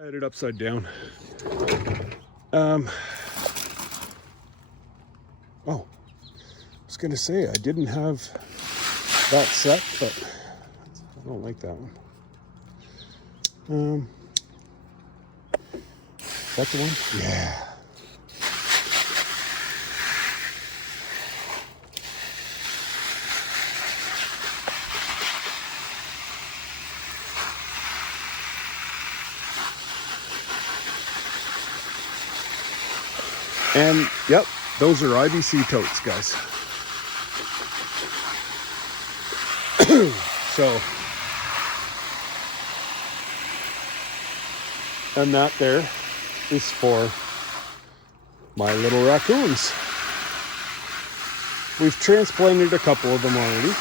I had it upside down. Oh, I was gonna say I didn't have that set, but I don't like that one. Is that the one? Yeah. And yep, those are IBC totes, guys. So, and that there is for my little raccoons. We've transplanted a couple of them already.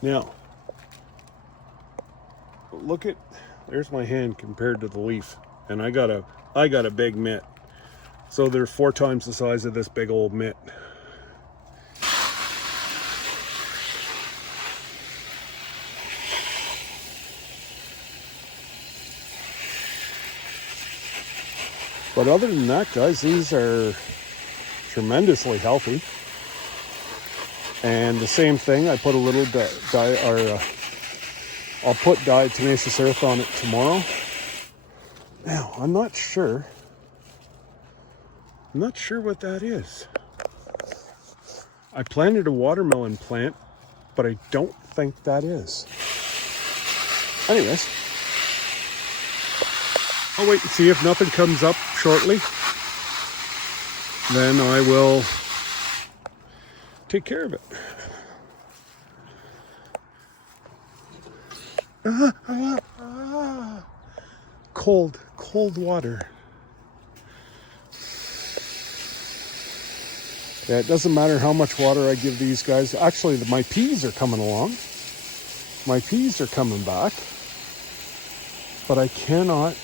Now, look at, there's my hand compared to the leaf, and I got a big mitt. So they're 4 times the size of this big old mitt. But other than that, guys, these are tremendously healthy. And the same thing, I put a little I'll put diatomaceous earth on it tomorrow. Now, I'm not sure what that is. I planted a watermelon plant, but I don't think that is. Anyways, I'll wait and see if nothing comes up shortly. Then I will take care of it. Cold water. Yeah, it doesn't matter how much water I give these guys. Actually, my peas are coming along. My peas are coming back. But I cannot.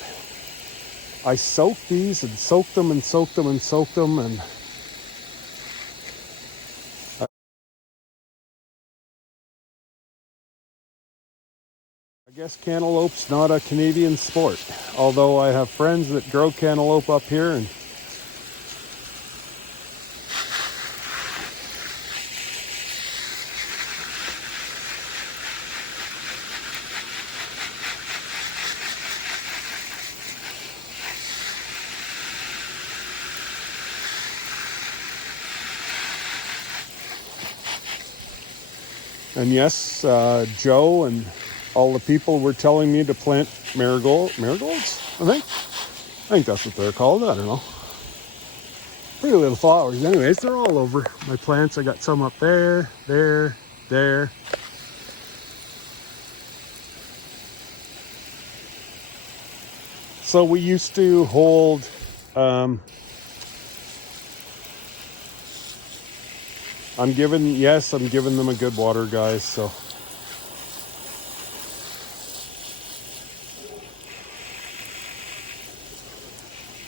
I soak these and soak them and soak them and soak them, and I guess cantaloupe's not a Canadian sport, although I have friends that grow cantaloupe up here, and yes, Joe and all the people were telling me to plant marigolds, I think that's what they're called, I don't know. Pretty little flowers. Anyways, they're all over my plants. I got some up there, there. So we used to hold, I'm giving them a good water, guys, so.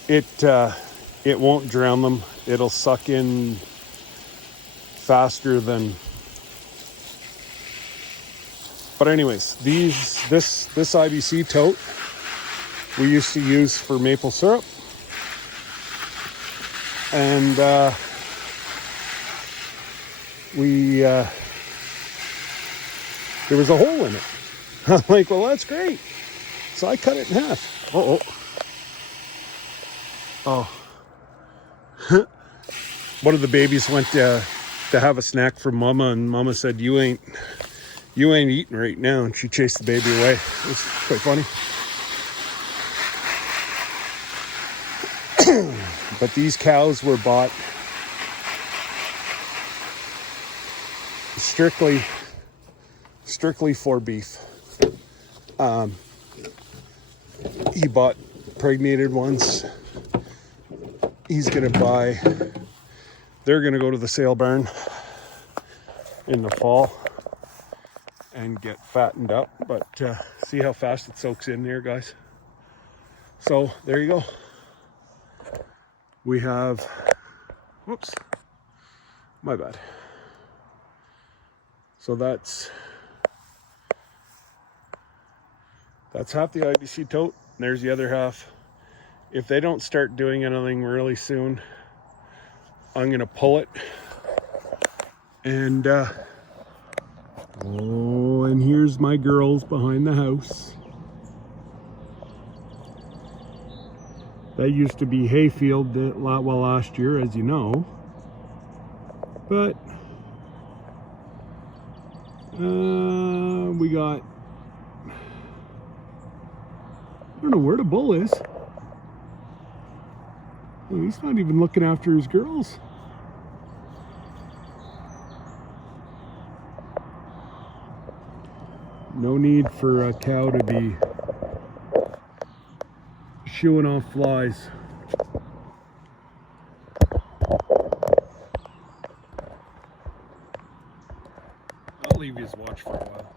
It won't drown them. It'll suck in faster than. But anyways, this IBC tote we used to use for maple syrup, and there was a hole in it. I'm like, well, that's great. So I cut it in half. Oh. One of the babies went to have a snack from Mama, and Mama said, you ain't You ain't eating right now. And she chased the baby away. It's quite funny. But these cows were bought strictly for beef. He bought pregnated ones. He's gonna buy, they're gonna go to the sale barn in the fall and get fattened up. But see how fast it soaks in there, guys. So there you go. We have, whoops, my bad. So that's half the IBC tote. And there's the other half. If they don't start doing anything really soon, I'm gonna pull it. And oh, and here's my girls behind the house. That used to be hayfield last year, as you know. But we got, I don't know where the bull is. Oh, he's not even looking after his girls. No need for a cow to be shooing off flies. I'll leave his watch for a while.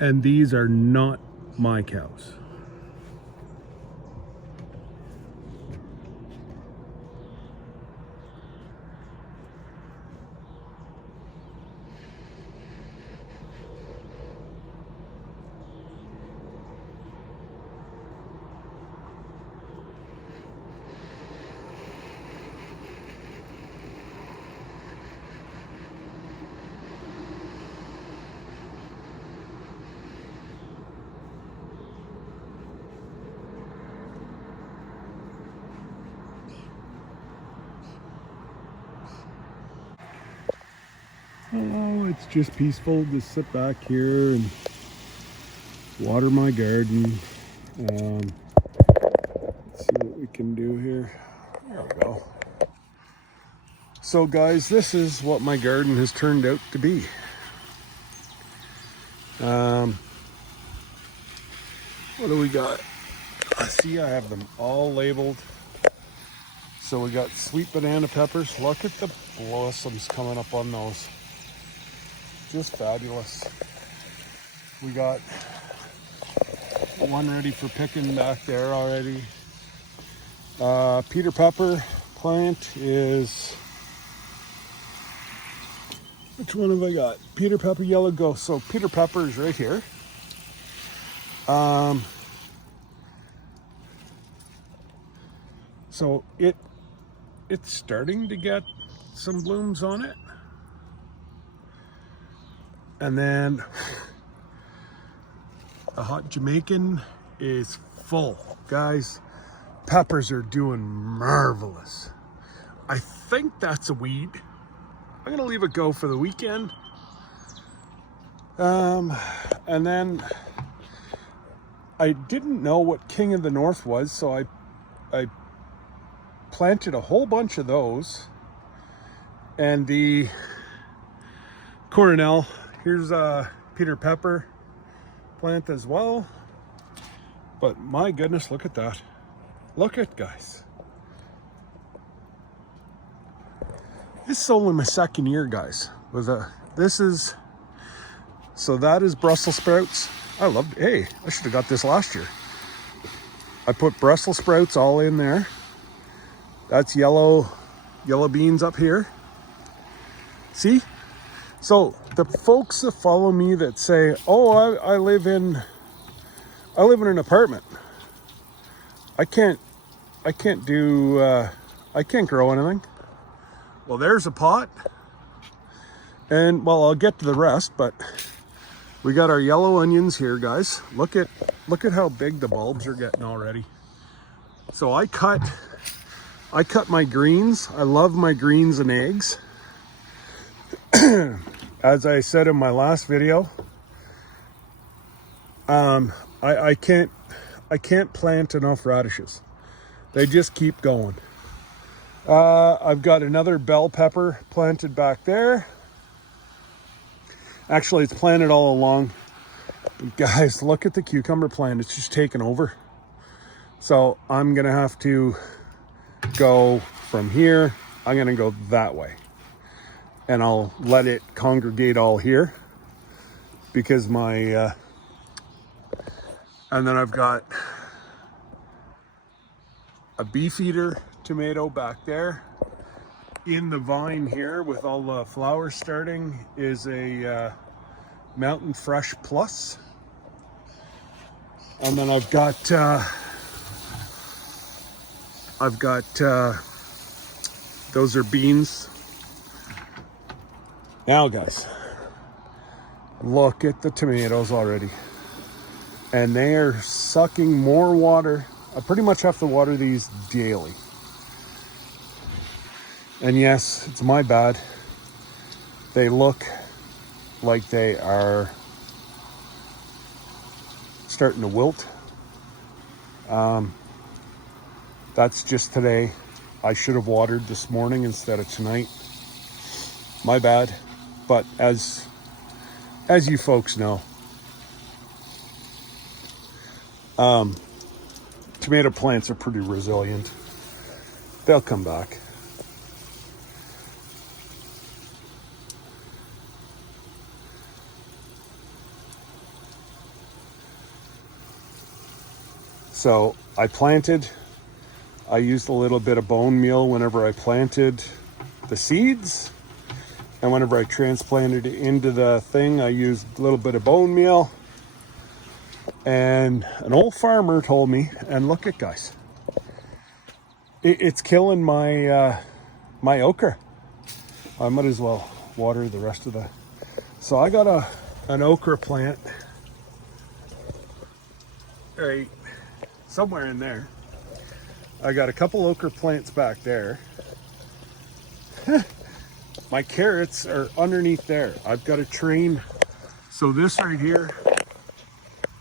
And these are not my cows. Oh, it's just peaceful to sit back here and water my garden. Let's see what we can do here. There we go. So guys, this is what my garden has turned out to be. What do we got? See, I have them all labeled. So we got sweet banana peppers. Look at the blossoms coming up on those. Just fabulous. We got one ready for picking back there already. Peter pepper plant is, which one have I got? Peter pepper yellow ghost. So Peter pepper is right here. So it's starting to get some blooms on it. And then the hot Jamaican is full. Guys, peppers are doing marvelous. I think that's a weed. I'm gonna leave it go for the weekend. And then I didn't know what King of the North was, so I planted a whole bunch of those. And the Coronel, here's a Peter pepper plant as well. But my goodness, look at that. Look at, guys. This is only my second year, guys. So that is Brussels sprouts. Hey, I should have got this last year. I put Brussels sprouts all in there. That's yellow beans up here. See? So the folks that follow me that say, "Oh, I live in an apartment. I can't grow anything." Well, there's a pot. And well, I'll get to the rest, but we got our yellow onions here, guys. Look at how big the bulbs are getting already. So I cut I cut my greens. I love my greens and eggs. As I said in my last video, I can't plant enough radishes. They just keep going. I've got another bell pepper planted back there. Actually, it's planted all along. Guys, look at the cucumber plant. It's just taken over. So I'm gonna have to go from here. I'm gonna go that way. And I'll let it congregate all here. Because my, and then I've got a beefeater tomato back there. In the vine here with all the flowers starting is a Mountain Fresh Plus. And then I've got those are beans. Now guys, look at the tomatoes already. And they are sucking more water. I pretty much have to water these daily. And yes, it's my bad. They look like they are starting to wilt. That's just today. I should have watered this morning instead of tonight. My bad. But as you folks know, tomato plants are pretty resilient. They'll come back. So I used a little bit of bone meal whenever I planted the seeds. And whenever I transplanted it into the thing, I used a little bit of bone meal. And an old farmer told me, and look at guys, it's killing my my okra. I might as well water the rest of the. So I got an okra plant right somewhere in there. I got a couple okra plants back there. My carrots are underneath there. I've got a train. So this right here,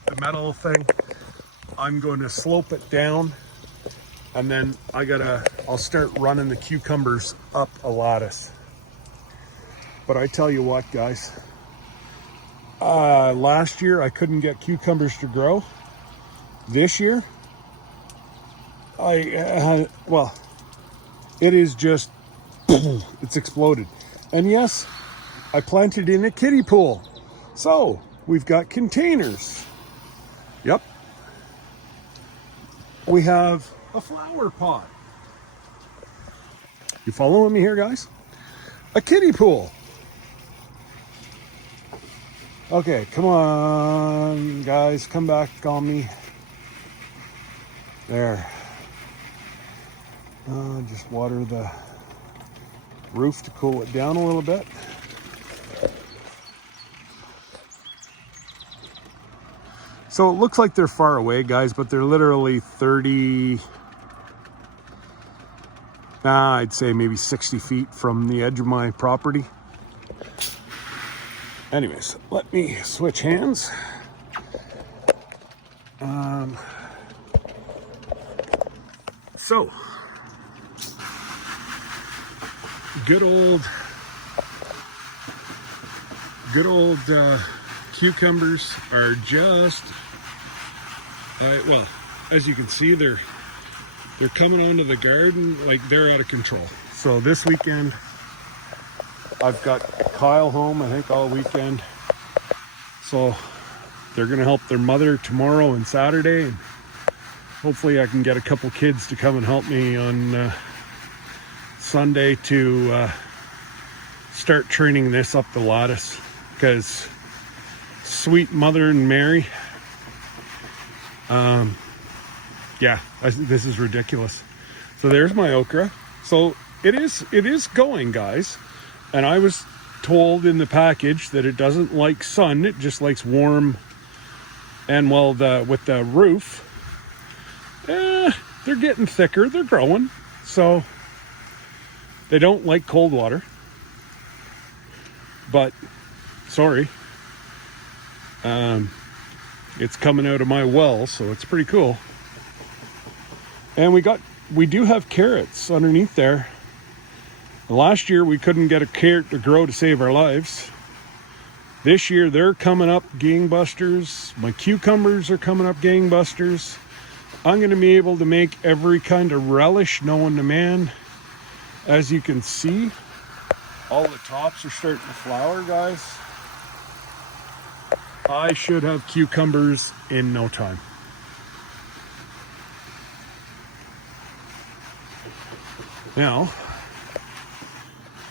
the metal thing, I'm going to slope it down, and then I'll start running the cucumbers up a lattice. But I tell you what, guys, last year I couldn't get cucumbers to grow. This year, well, it is just, it's exploded. And yes, I planted in a kiddie pool. So we've got containers. Yep. We have a flower pot. You following me here, guys? A kiddie pool. Okay, come on, guys, come back on me. There. Just water the roof to cool it down a little bit. So it looks like they're far away, guys, but they're literally 30, I'd say maybe 60 feet from the edge of my property. Anyways, let me switch hands. So, good old cucumbers are just, well, as you can see, they're coming onto the garden like they're out of control. So this weekend, I've got Kyle home, I think, all weekend. So they're gonna help their mother tomorrow and Saturday, and hopefully I can get a couple kids to come and help me on Sunday to start training this up the lattice, because sweet Mother and Mary, yeah, this is ridiculous. So there's my okra. So it is going, guys. And I was told in the package that it doesn't like sun, it just likes warm. And well, with the roof, they're getting thicker, they're growing. So they don't like cold water, but sorry, it's coming out of my well, so it's pretty cool. And we do have carrots underneath there. Last year we couldn't get a carrot to grow to save our lives. This year they're coming up gangbusters. My cucumbers are coming up gangbusters. I'm going to be able to make every kind of relish known to man. As you can see, all the tops are starting to flower, guys. I should have cucumbers in no time. Now,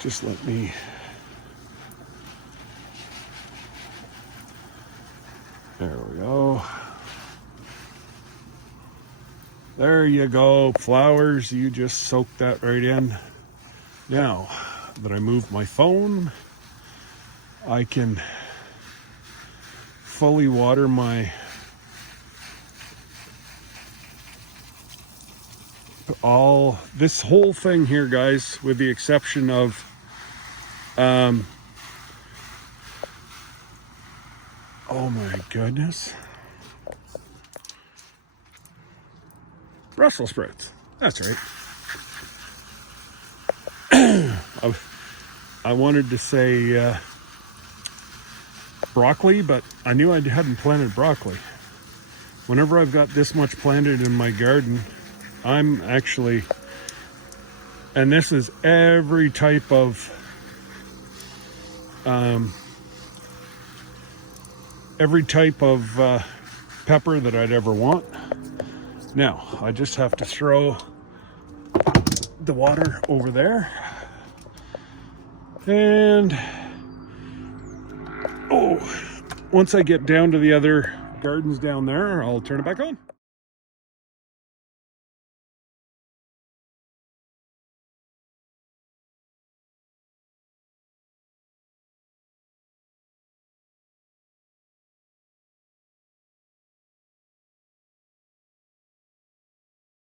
just let me... There we go. There you go, flowers. You just soak that right in. Now that I moved my phone, I can fully water my this whole thing here, guys, with the exception of oh my goodness, Brussels sprouts. That's right. I wanted to say broccoli, but I knew I hadn't planted broccoli. Whenever I've got this much planted in my garden, I'm actually, and this is every type of pepper that I'd ever want. Now I just have to throw the water over there, and once I get down to the other gardens down there, I'll turn it back on.